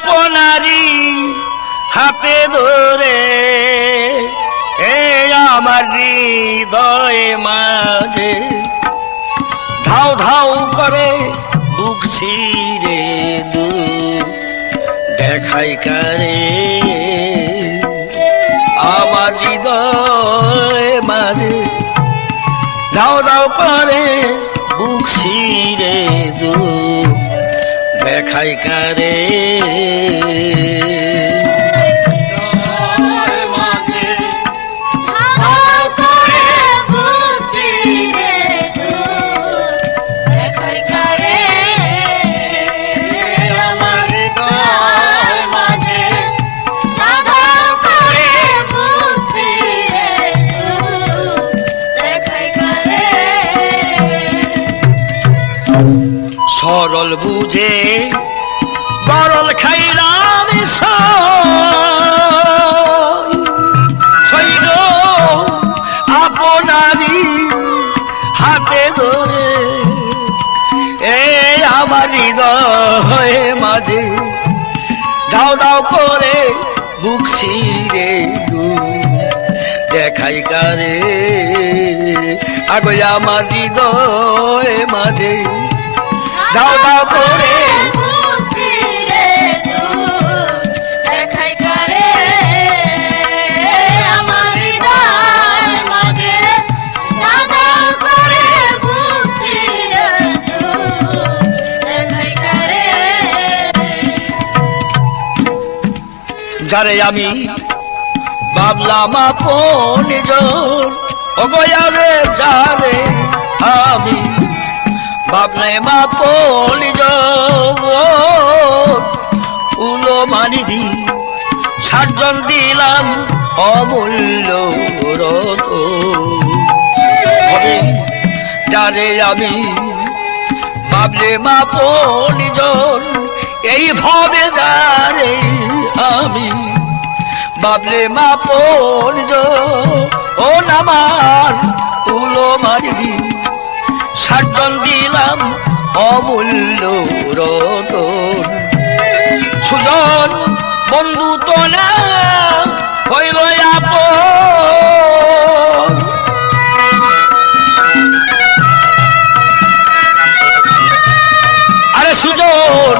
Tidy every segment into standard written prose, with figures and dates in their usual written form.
আপনারি হাতে ধরে আমার হৃদয় মাঝে ধাও ধাও করে বুক ছিঁড়ে দুঃখ দেখাই কারে আমার হৃদয় মাঝে ধাও ধাও করে বুক ছিঁড়ে দুঃখ দেখাই কারে সরল বুঝে গরল খাইলাম শৈল আপনারি হাতে ধরে আমার হৃদয় মাঝে দাও দাও করে বুক ছিঁড়ে দেখাই কারে আগে আমার হৃদয় মাঝে দাও দাও করে দেখাই কারে আমার হৃদয় মাঝে দাও দাও করে দেখাই কারে যারে আমি ভাবলাম আপন জন ওগয়ারে যারে আমি ভাবলে মা পলিজ উলো মানিবি 60 জন দিলাম অমূল্য রত হবে যারে আমি ভাবলে মা পলিজ এই ভবে যারে আমি ভাবলে মা পলিজ ও নামার উলো মানিবি 60 জন দিলাম অমূল্য রতন সুজন বন্ধু তো না হইল আপন আরে সুজন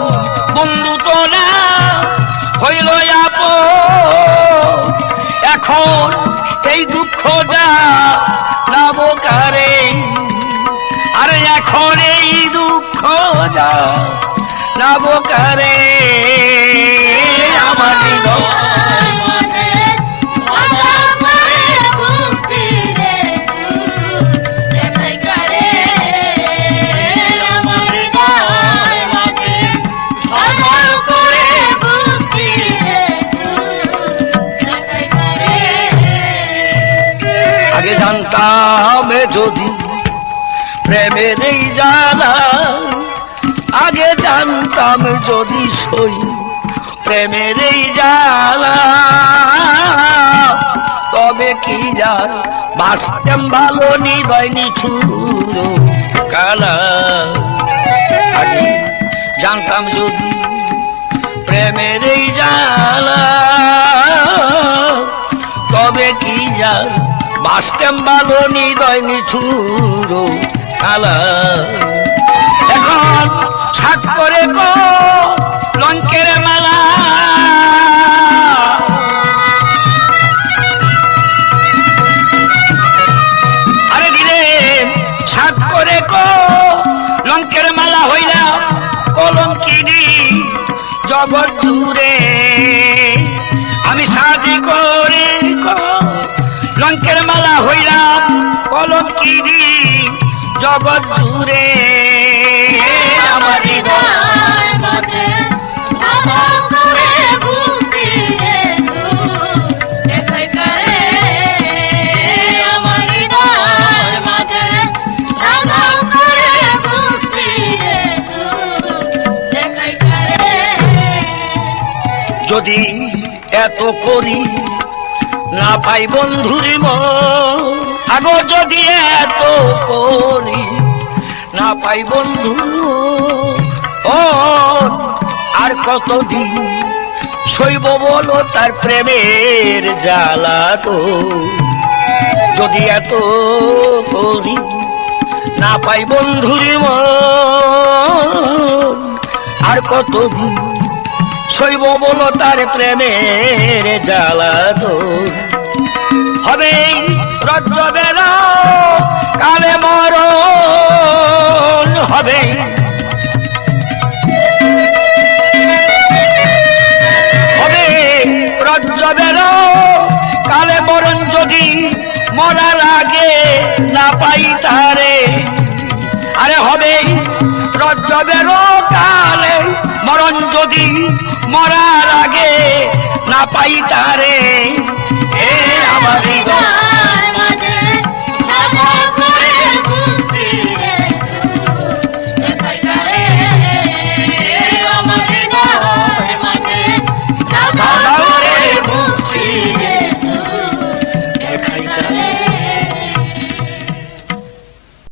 বন্ধু তো না হইল আপন এখন এই দুঃখ যা নাবো কারে আরে এখন এই দুঃখ যা নাবো কারে আমার হৃদয় মাঝে দেখাই কারে আমার হৃদয় মাঝে করে বুক ছিঁড়ে দেখাই কারে আগে জানতাম যদি প্রেমের এই জ্বালা আগে জানতাম যদি সই প্রেমের এই জ্বালা তবে কি যার বাঁচতাম ভালো হৃদয় নিঠুর কালা আগে জানতাম যদি প্রেমের এই জ্বালা তবে কি যার বাঁচতাম ভালো হৃদয় নিঠুর কালা এখন সাত করে গো লঙ্কের মালা আরে দিলে সাত করে গো লঙ্কের মালা হইলাম কলঙ্কিনী জগৎ জুড়ে আমি সাজি করে লঙ্কের মালা হইলাম কলঙ্কিনী জগৎ জুড়ে আমার হৃদয় মাঝে করে বুক ছিঁড়ে দেখাই কারে আমার হৃদয় মাঝে করে বুক ছিঁড়ে দেখাই কারে যদি এত করি না পাই বন্ধুর মন আগো যদি এত করি না পাই বন্ধু ও আর কতদিন শৈব বলো তার প্রেমের জ্বালা তো যদি এত করি না পাই বন্ধুর মন আর কতদিন শৈব বলো তার প্রেমের জ্বালা তো হবে রজ্জবের কালে মরণ হবে রজ্জবের কালে মরণ যদি মরার আগে না পাই তারে আরে হবে রজ্জবের কালে মরণ যদি মরার আগে না পাই তারে